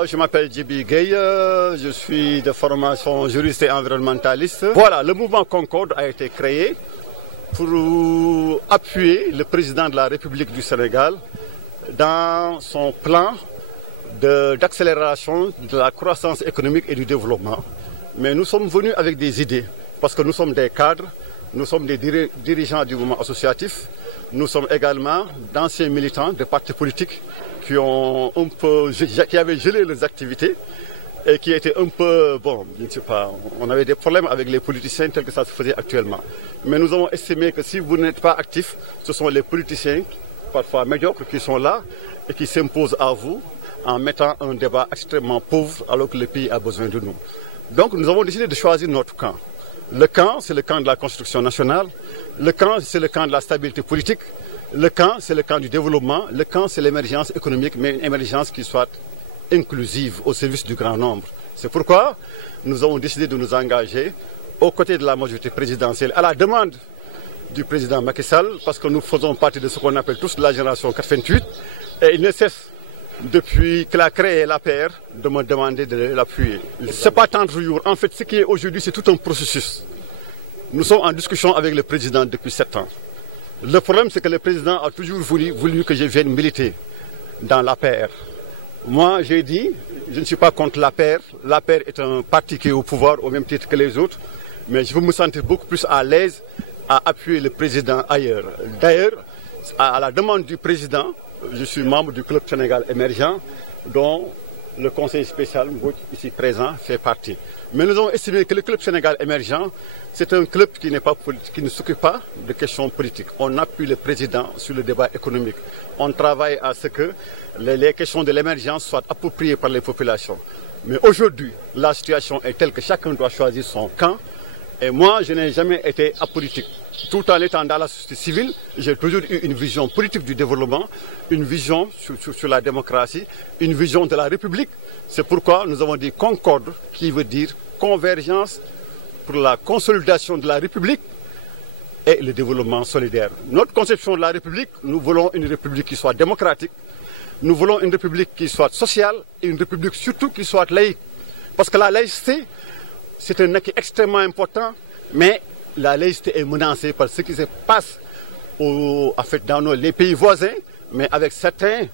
Voilà, je m'appelle Djibi Gueye, je suis de formation juriste et environnementaliste. Voilà, le mouvement Concorde a été créé pour appuyer le président de la République du Sénégal dans son plan d'accélération de la croissance économique et du développement. Mais nous sommes venus avec des idées, parce que nous sommes des cadres, nous sommes des dirigeants du mouvement associatif, nous sommes également d'anciens militants de partis politiques qui avaient gelé leurs activités et qui étaient un peu, bon, je ne sais pas, on avait des problèmes avec les politiciens tels que ça se faisait actuellement. Mais nous avons estimé que si vous n'êtes pas actifs, ce sont les politiciens, parfois médiocres, qui sont là et qui s'imposent à vous en mettant un débat extrêmement pauvre alors que le pays a besoin de nous. Donc nous avons décidé de choisir notre camp. Le camp, c'est le camp de la construction nationale. Le camp, c'est le camp de la stabilité politique. Le camp, c'est le camp du développement. Le camp, c'est l'émergence économique, mais une émergence qui soit inclusive au service du grand nombre. C'est pourquoi nous avons décidé de nous engager aux côtés de la majorité présidentielle à la demande du président Macky Sall, parce que nous faisons partie de ce qu'on appelle tous la génération 88, et il ne cesse depuis qu'il a créé l'APR de me demander de l'appuyer. Ce n'est pas tant de jours. En fait, ce qui est aujourd'hui, c'est tout un processus. Nous sommes en discussion avec le président depuis 7 ans. Le problème, c'est que le président a toujours voulu que je vienne militer dans l'APR. Moi, j'ai dit, je ne suis pas contre l'APR. L'APR est un parti qui est au pouvoir au même titre que les autres, mais je veux me sentir beaucoup plus à l'aise à appuyer le président ailleurs. D'ailleurs, à la demande du président, je suis membre du Club Sénégal émergent, dont le conseil spécial, ici présent, fait partie. Mais nous avons estimé que le Club Sénégal émergent, c'est un club qui ne s'occupe pas de questions politiques. On appuie le président sur le débat économique. On travaille à ce que les questions de l'émergence soient appropriées par les populations. Mais aujourd'hui, la situation est telle que chacun doit choisir son camp. Et moi, je n'ai jamais été apolitique. Tout en étant dans la société civile, j'ai toujours eu une vision politique du développement, une vision sur la démocratie, une vision de la République. C'est pourquoi nous avons dit concorde, qui veut dire convergence pour la consolidation de la République et le développement solidaire. Notre conception de la République, nous voulons une République qui soit démocratique, nous voulons une République qui soit sociale et une République surtout qui soit laïque. Parce que la laïcité, c'est un acquis extrêmement important, mais la laïcité est menacée par ce qui se passe dans les pays voisins, mais avec certains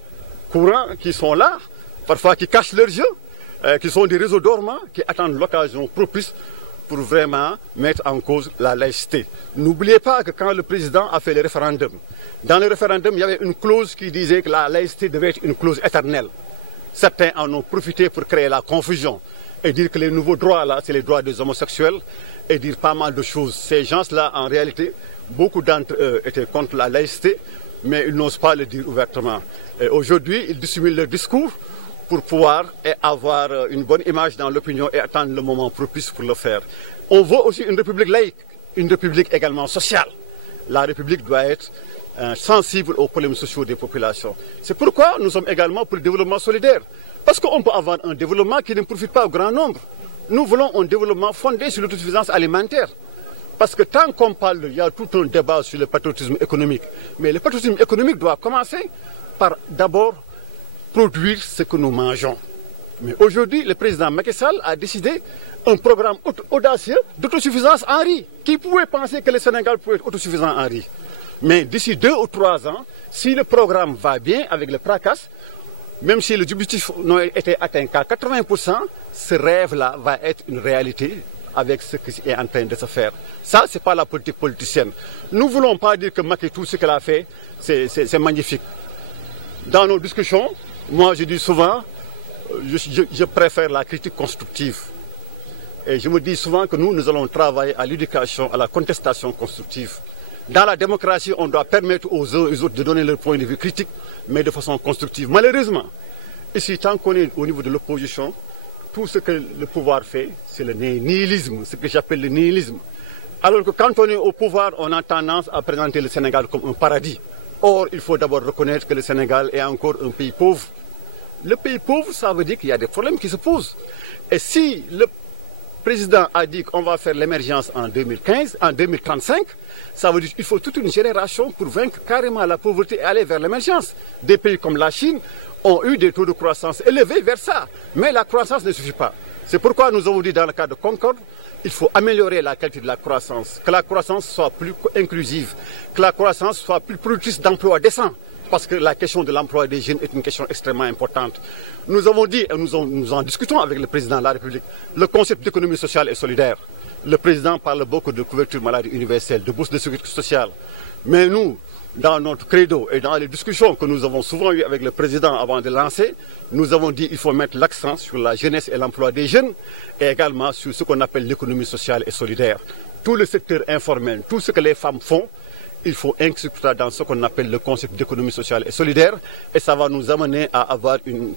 courants qui sont là, parfois qui cachent leurs yeux, qui sont des réseaux dormants, qui attendent l'occasion propice pour vraiment mettre en cause la laïcité. N'oubliez pas que quand le président a fait le référendum, dans le référendum, il y avait une clause qui disait que la laïcité devait être une clause éternelle. Certains en ont profité pour créer la confusion et dire que les nouveaux droits, là, c'est les droits des homosexuels, et dire pas mal de choses. Ces gens-là, en réalité, beaucoup d'entre eux étaient contre la laïcité, mais ils n'osent pas le dire ouvertement. Et aujourd'hui, ils dissimulent leur discours pour pouvoir avoir une bonne image dans l'opinion et attendre le moment propice pour le faire. On veut aussi une république laïque, une république également sociale. La république doit être sensible aux problèmes sociaux des populations. C'est pourquoi nous sommes également pour le développement solidaire. Parce qu'on peut avoir un développement qui ne profite pas au grand nombre. Nous voulons un développement fondé sur l'autosuffisance alimentaire. Parce que tant qu'on parle, il y a tout un débat sur le patriotisme économique. Mais le patriotisme économique doit commencer par d'abord produire ce que nous mangeons. Mais aujourd'hui, le président Macky Sall a décidé un programme audacieux d'autosuffisance en riz. Qui pouvait penser que le Sénégal pouvait être autosuffisant en riz? Mais d'ici 2 ou 3 ans, si le programme va bien avec le PRACAS, même si l'objectif n'a été atteint qu'à 80%, ce rêve-là va être une réalité avec ce qui est en train de se faire. Ça, ce n'est pas la politique politicienne. Nous ne voulons pas dire que Macky, tout ce qu'elle a fait, c'est magnifique. Dans nos discussions, moi je dis souvent, je préfère la critique constructive. Et je me dis souvent que nous allons travailler à l'éducation, à la contestation constructive. Dans la démocratie, on doit permettre aux uns et aux autres de donner leur point de vue critique, mais de façon constructive. Malheureusement, ici, tant qu'on est au niveau de l'opposition, tout ce que le pouvoir fait, c'est le nihilisme, ce que j'appelle le nihilisme. Alors que quand on est au pouvoir, on a tendance à présenter le Sénégal comme un paradis. Or, il faut d'abord reconnaître que le Sénégal est encore un pays pauvre. Le pays pauvre, ça veut dire qu'il y a des problèmes qui se posent. Et si président a dit qu'on va faire l'émergence en 2015, en 2035, ça veut dire qu'il faut toute une génération pour vaincre carrément la pauvreté et aller vers l'émergence. Des pays comme la Chine ont eu des taux de croissance élevés vers ça. Mais la croissance ne suffit pas. C'est pourquoi nous avons dit dans le cadre de Concorde, il faut améliorer la qualité de la croissance, que la croissance soit plus inclusive, que la croissance soit plus productrice d'emplois décents. Parce que la question de l'emploi des jeunes est une question extrêmement importante. Nous avons dit, et nous en discutons avec le président de la République, le concept d'économie sociale et solidaire. Le président parle beaucoup de couverture maladie universelle, de bourse de sécurité sociale. Mais nous, dans notre credo et dans les discussions que nous avons souvent eues avec le président avant de lancer, nous avons dit qu'il faut mettre l'accent sur la jeunesse et l'emploi des jeunes et également sur ce qu'on appelle l'économie sociale et solidaire. Tout le secteur informel, tout ce que les femmes font, il faut inclure ça dans ce qu'on appelle le concept d'économie sociale et solidaire et ça va nous amener à avoir une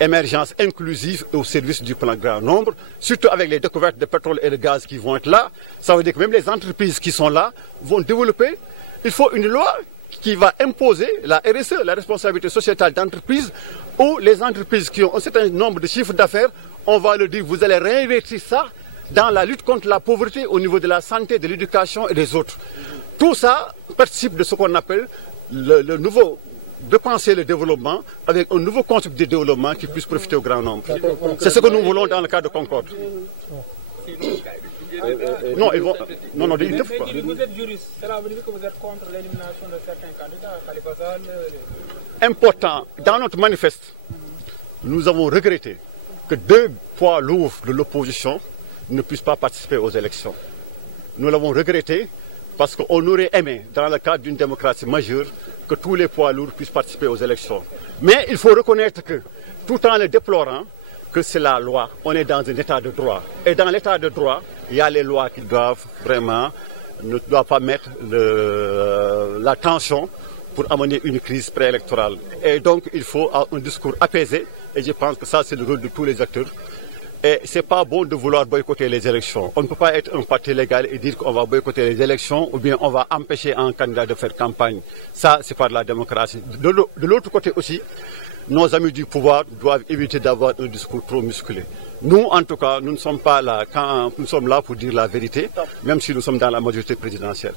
émergence inclusive au service du plan grand nombre, surtout avec les découvertes de pétrole et de gaz qui vont être là. Ça veut dire que même les entreprises qui sont là vont développer. Il faut une loi qui va imposer la RSE, la responsabilité sociétale d'entreprise, où les entreprises qui ont un certain nombre de chiffres d'affaires, on va leur dire, vous allez réinvestir ça dans la lutte contre la pauvreté au niveau de la santé, de l'éducation et des autres. Tout ça participe de ce qu'on appelle le nouveau, de penser le développement avec un nouveau concept de développement qui puisse profiter au grand nombre. C'est ce que nous voulons dans le cadre de Concorde. Non, ils vont. Non, non, ils doivent pas. Vous êtes juriste, cela veut dire que vous êtes contre l'élimination de certains candidats, Khalifa Sall. Important, dans notre manifeste, nous avons regretté que deux poids lourds de l'opposition ne puissent pas participer aux élections. Nous l'avons regretté parce qu'on aurait aimé, dans le cadre d'une démocratie majeure, que tous les poids lourds puissent participer aux élections. Mais il faut reconnaître que, tout en le déplorant, que c'est la loi, on est dans un état de droit. Et dans l'état de droit, il y a les lois qui doivent vraiment, ne doivent pas mettre la tension pour amener une crise préélectorale. Et donc il faut un discours apaisé, et je pense que ça c'est le rôle de tous les acteurs. Et ce n'est pas bon de vouloir boycotter les élections. On ne peut pas être un parti légal et dire qu'on va boycotter les élections ou bien on va empêcher un candidat de faire campagne. Ça, c'est pas de la démocratie. De l'autre côté aussi, nos amis du pouvoir doivent éviter d'avoir un discours trop musclé. Nous, en tout cas, nous ne sommes pas là, nous sommes là pour dire la vérité, même si nous sommes dans la majorité présidentielle.